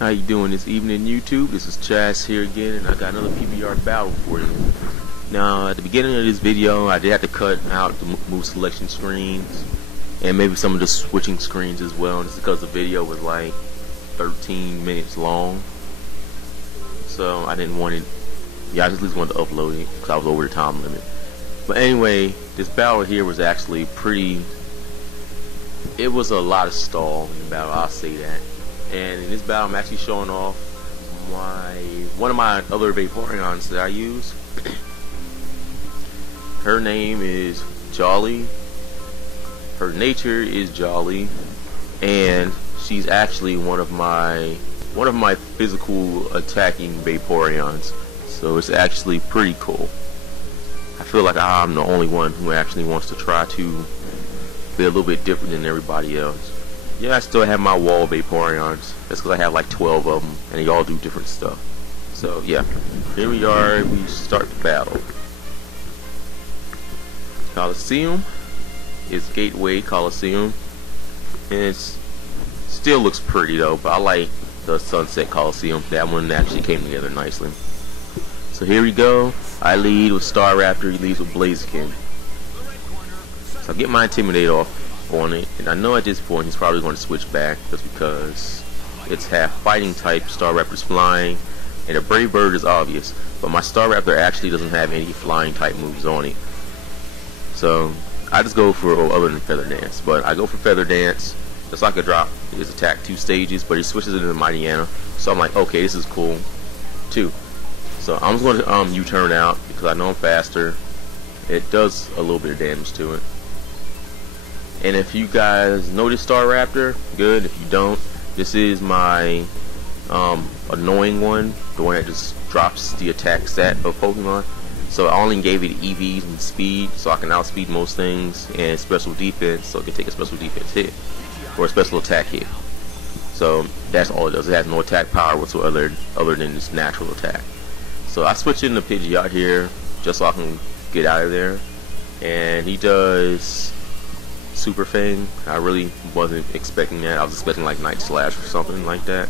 How you doing this evening, YouTube? This is Chaz here again, and I got another PBR battle for you. Now, at the beginning of this video, I did have to cut out the move selection screens and maybe some of the switching screens as well, just because the video was like 13 minutes long. So I didn't want it. Yeah, I just at least wanted to upload it because I was over the time limit. But anyway, this battle here was actually pretty. It was a lot of stall in the battle, I'll say that. And in this battle, I'm actually showing off one of my other Vaporeons that I use. Her name is Jolly. Her nature is Jolly, and she's actually one of my physical attacking Vaporeons. So it's actually pretty cool. I feel like I'm the only one who actually wants to try to be a little bit different than everybody else. Yeah, I still have my wall Vaporeons. That's because I have like 12 of them, and they all do different stuff. So yeah, here we are. We start the battle. Coliseum is Gateway Coliseum, and it still looks pretty though. But I like the Sunset Coliseum. That one actually came together nicely. So here we go. I lead with Staraptor. He leads with Blaziken. So I get my Intimidate off on it, and I know at this point he's probably going to switch back just because it's half fighting type. Staraptor's flying, and a Brave Bird is obvious, but my Staraptor actually doesn't have any flying type moves on it. So I just go for other than Feather Dance, but I go for Feather Dance just like a drop. His attack 2 stages, but he switches it into Mightyena. So I'm like, okay, this is cool too. So I'm just going to U-turn out because I know I'm faster. It does a little bit of damage to it. And if you guys know this Staraptor, good. If you don't, this is my annoying one, the one that just drops the attack stat of Pokemon. So I only gave it EVs and speed, so I can outspeed most things, and special defense, so it can take a special defense hit or a special attack hit. So that's all it does. It has no attack power whatsoever other than its natural attack. So I switch into Pidgeot here just so I can get out of there, and he does Super Fang. I really wasn't expecting that. I was expecting like Night Slash or something like that.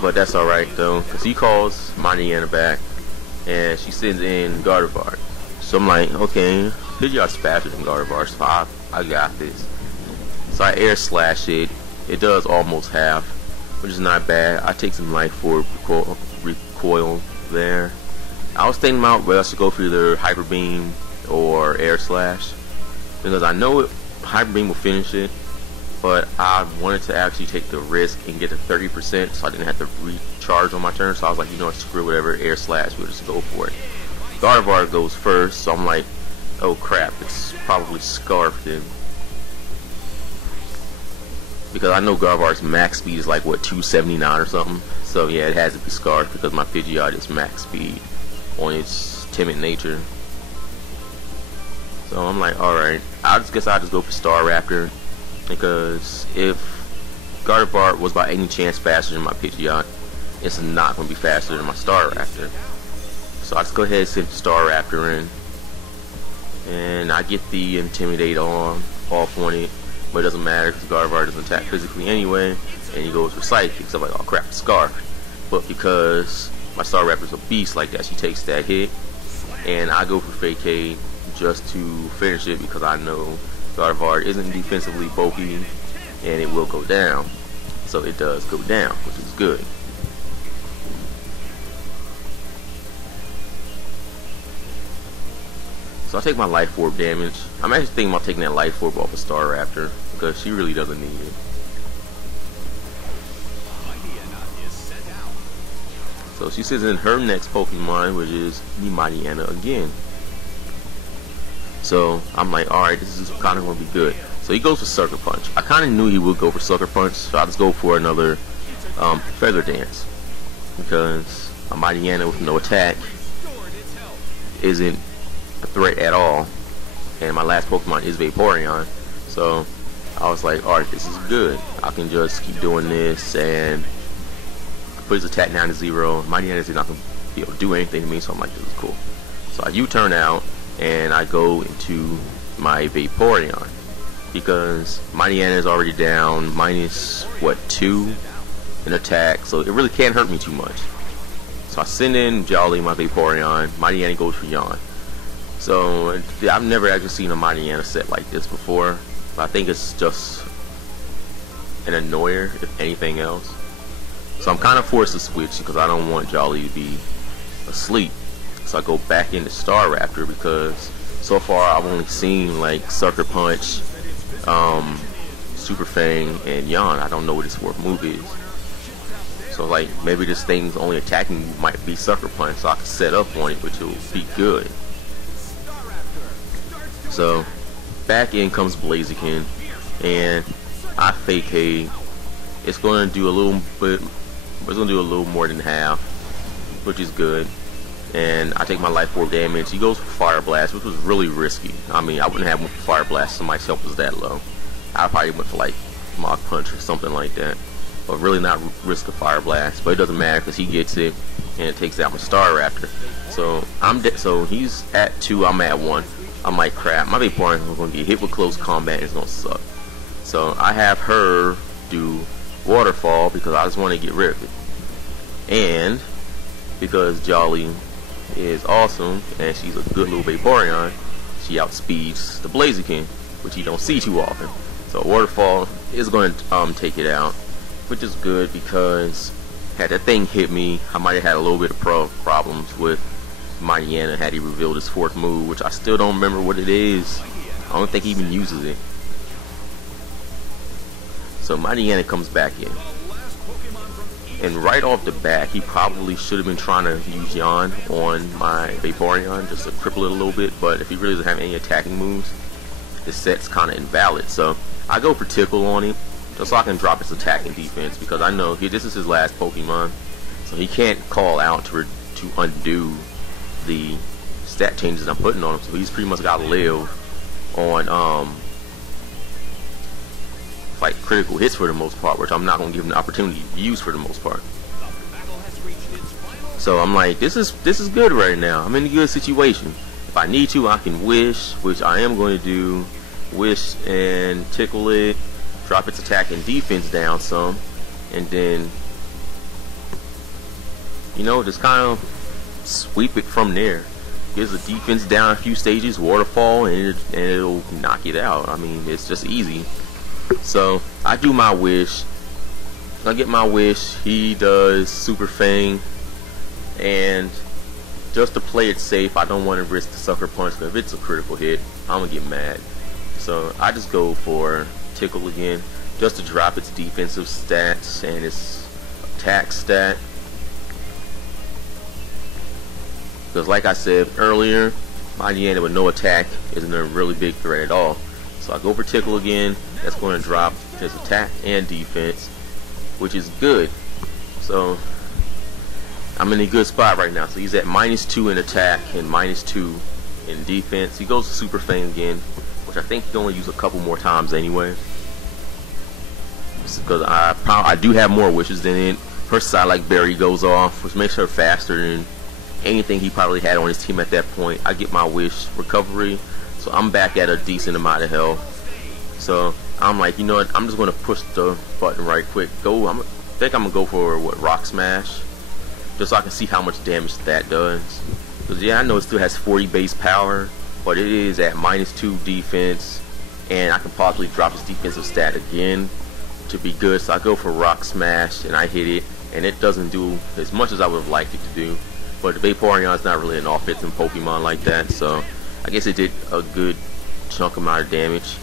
But that's alright though, because he calls Mightyena back, and she sends in Gardevoir. So I'm like, okay, Pidgeot's faster than Gardevoir, so I got this. So I Air Slash it. It does almost half, which is not bad. I take some Life Orb recoil there. I was thinking about whether I should go for either Hyper Beam or Air Slash, because I know Hyper Beam will finish it, but I wanted to actually take the risk and get to 30% so I didn't have to recharge on my turn. So I was like, you know what, screw whatever, Air Slash, we'll just go for it. Gardevoir goes first, so I'm like, oh crap, it's probably Scarf then, because I know Gardevoir's max speed is like what, 279 or something. So yeah, it has to be Scarf because my Pidgeot is max speed on its timid nature. So I'm like, alright, I guess I'll just go for Staraptor, because if Gardevoir was by any chance faster than my Pidgeot, it's not going to be faster than my Staraptor. So I just go ahead and send Staraptor in, and I get the Intimidate off on it, but it doesn't matter because Gardevoir doesn't attack physically anyway, and he goes for Psychic. So I'm like, oh crap, Scarf. But because my Staraptor's a beast like that, she takes that hit, and I go for Vacate just to finish it because I know Gardevoir isn't defensively bulky and it will go down. So it does go down, which is good. So I take my Life Orb damage. I'm actually thinking about taking that Life Orb off of Staraptor because she really doesn't need it. So she sends in her next Pokemon, which is the Mightyena again. So I'm like, alright, this is kind of going to be good. So he goes for Sucker Punch. I kind of knew he would go for Sucker Punch, so I'll just go for another Feather Dance, because a Mightyena with no attack isn't a threat at all, and my last Pokemon is Vaporeon. So I was like, alright, this is good. I can just keep doing this and put his attack down to 0. Mightyena is not going to be able to do anything to me, so I'm like, this is cool. So I U-turn out, and I go into my Vaporeon. because Mightyena is already down minus what 2 in attack, so it really can't hurt me too much. So I send in Jolly, my Vaporeon. Mightyena goes for Yawn. So I've never actually seen a Mightyena set like this before. But I think it's just an annoyer, if anything else. So I'm kind of forced to switch because I don't want Jolly to be asleep. So I go back into Staraptor because so far I've only seen like Sucker Punch, Super Fang, and Yawn. I don't know what its fourth move is. So like maybe this thing's only attacking move might be Sucker Punch, so I can set up on it, which will be good. So back in comes Blaziken, and I Fake. It's going to do a little bit. It's going to do a little more than half, which is good. And I take my Life Orb damage. He goes for Fire Blast, which was really risky. I mean, I wouldn't have went for Fire Blast if my health was that low. I probably went for like Mach Punch or something like that. But really not risk a Fire Blast. But it doesn't matter because he gets it and it takes out my Staraptor. So so he's at 2, I'm at 1. I'm like, crap, my Vaporeon is going to get hit with close combat and it's going to suck. So I have her do Waterfall because I just want to get rid of it. And because Jolly is awesome and she's a good little Vaporeon, she outspeeds the Blaziken, which you don't see too often. So Waterfall is going to take it out, which is good because had that thing hit me, I might have had a little bit of problems with Mightyena had he revealed his fourth move, which I still don't remember what it is. I don't think he even uses it. So Mightyena comes back in. And right off the bat, he probably should have been trying to use Yawn on my Vaporeon just to cripple it a little bit, but if he really doesn't have any attacking moves, the set's kind of invalid. So I go for Tickle on him, just so I can drop his attack and defense, because I know this is his last Pokemon, so he can't call out to undo the stat changes I'm putting on him, so he's pretty much got to live on like critical hits for the most part, which I'm not going to give him the opportunity to use for the most part. So I'm like, this is good right now. I'm in a good situation. If I need to, I can Wish, which I am going to do. Wish and Tickle it, drop its attack and defense down some, and then, you know, just kind of sweep it from there. Gives the defense down a few stages, Waterfall, and it'll knock it out. I mean, it's just easy. So I do my Wish. I get my Wish. He does Super Fang, and just to play it safe, I don't want to risk the Sucker Punch, because if it's a critical hit, I'm gonna get mad. So I just go for Tickle again, just to drop its defensive stats and its attack stat. Because like I said earlier, Mightyena with no attack isn't a really big threat at all. So I go for Tickle again. That's going to drop his attack and defense, which is good. So I'm in a good spot right now. So he's at -2 in attack and -2 in defense. He goes to Super Fang again, which I think he can only use a couple more times anyway. Because I do have more wishes than it. Her Psylike Berry goes off, which makes her faster than anything he probably had on his team at that point. I get my Wish recovery, so I'm back at a decent amount of health. So I'm like, you know what? I'm just going to push the button right quick. I think I'm going to go for Rock Smash, just so I can see how much damage that does. Because yeah, I know it still has 40 base power, but it is at -2 defense, and I can possibly drop his defensive stat again to be good. So I go for Rock Smash, and I hit it, and it doesn't do as much as I would have liked it to do. But the Vaporeon is not really an offensive Pokemon like that, so I guess it did a good chunk amount of damage.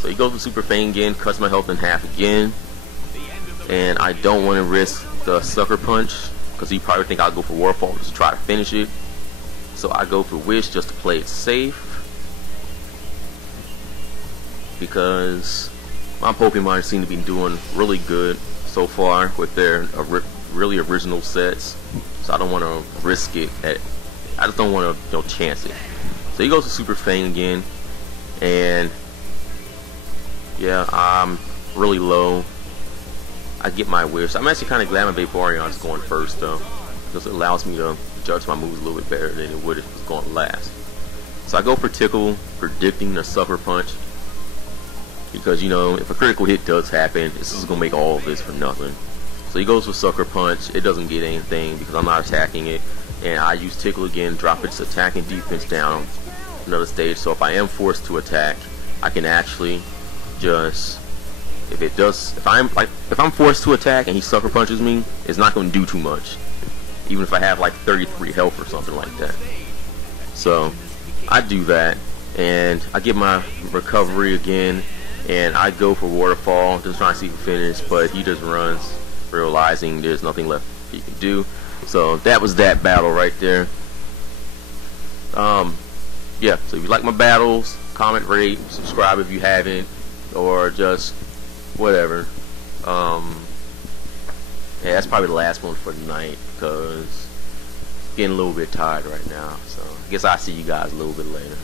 So he goes to Super Fang again, cuts my health in half again, and I don't want to risk the Sucker Punch, because he probably think I'll go for Waterfall just to try to finish it. So I go for Wish just to play it safe, because my Pokemon seem to be doing really good so far with their really original sets. So I don't want to risk it. I just don't want to chance it. So he goes to Super Fang again, and yeah, I'm really low. I get my Wish. I'm actually kind of glad my Vaporeon is going first though, because it allows me to judge my moves a little bit better than it would if it was going last. So I go for Tickle, predicting the Sucker Punch, because you know if a critical hit does happen, this is gonna make all of this for nothing. So he goes for Sucker Punch. It doesn't get anything because I'm not attacking it, and I use Tickle again, drop its attack and defense down another stage. So if I am forced to attack, I can actually just, if I'm forced to attack and he Sucker Punches me, it's not going to do too much, even if I have like 33 health or something like that. So I do that, and I get my recovery again, and I go for Waterfall, just trying to see if he finishes, but he just runs, realizing there's nothing left he can do. So that was that battle right there. Yeah, so if you like my battles, comment, rate, subscribe if you haven't, or just whatever. Yeah, that's probably the last one for tonight, because getting a little bit tired right now. So I guess I'll see you guys a little bit later.